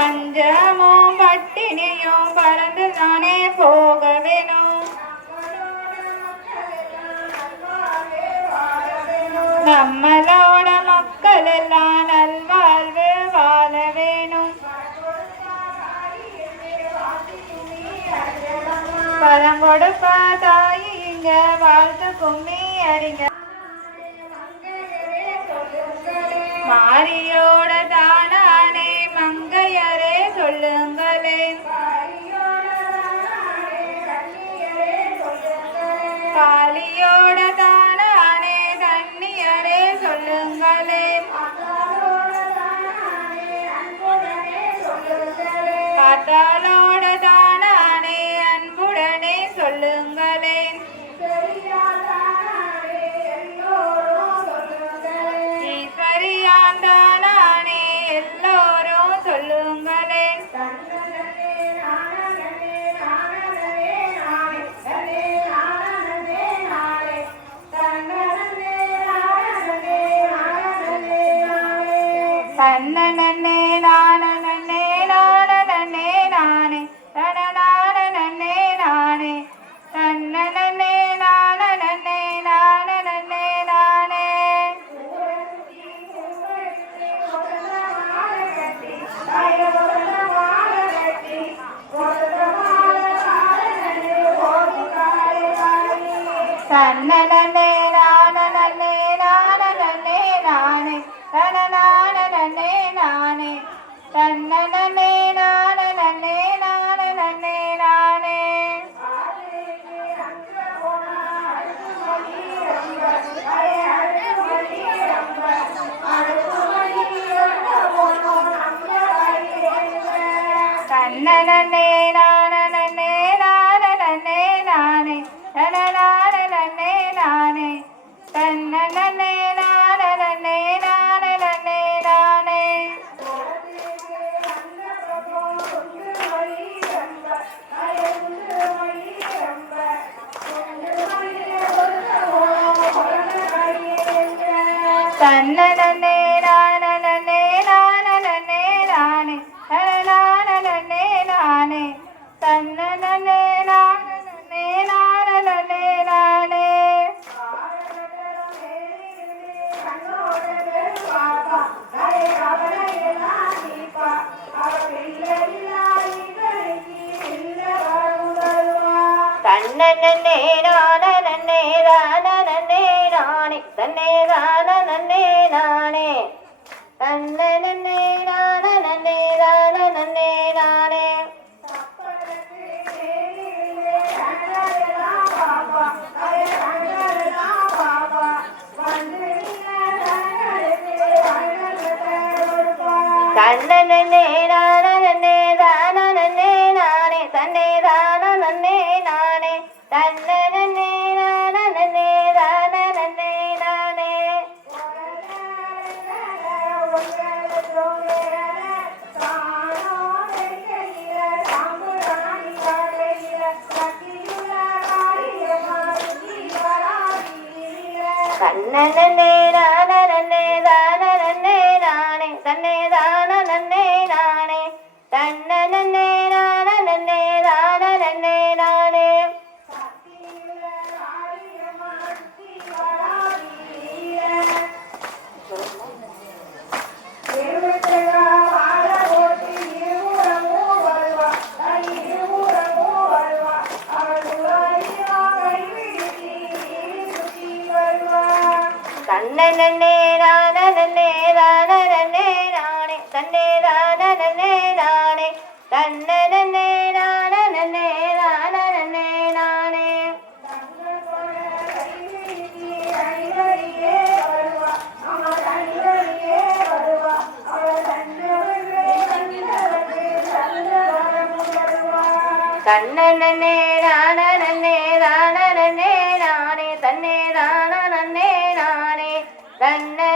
பஞ்சமும் பட்டினியும் பறந்து தானே போக வேணும். நம்மளோட மக்கள் எல்லாம் நல்வாழ்வு வாழ வேணும். பலம் கொடுப்பா தாயி இங்க வாழ்த்து கும்மி அடிங்க. மாரியோட தானானே மங்கையரே சொல்லுங்களே. காளியோட தானானே கண்ணியரே சொல்லுங்களே. காத்தாளோட தானானே அன்புடனே சொல்லுங்களே. ஈஸ்வரியான் தானானே எல்லோரும் சொல்லுங்களே. தன்னே நானே நானே நானே தனநானே நானே தன்னே நானே நானே நானே. தன்னே நானே நானே நானே தனநானே நானே தன்னே நானே நானே. தன்னே நானே நானே தனநானே நானே தன்னே நானே நானே. தன்னே நானே நானே நானே தன்னே நானே. தன்னே நானே நானே தன்னே நானே தன்னே நானே. தன்னே நானே நானே தன்னே நானே தன்னே நானே. தன்னே நானே நானே தன்னே நானே தன்னே நானே. தன்னே நானே நானே தன்னே நானே தன்னே நானே. தன்னே நானே நானே தன்னே நானே தன்னே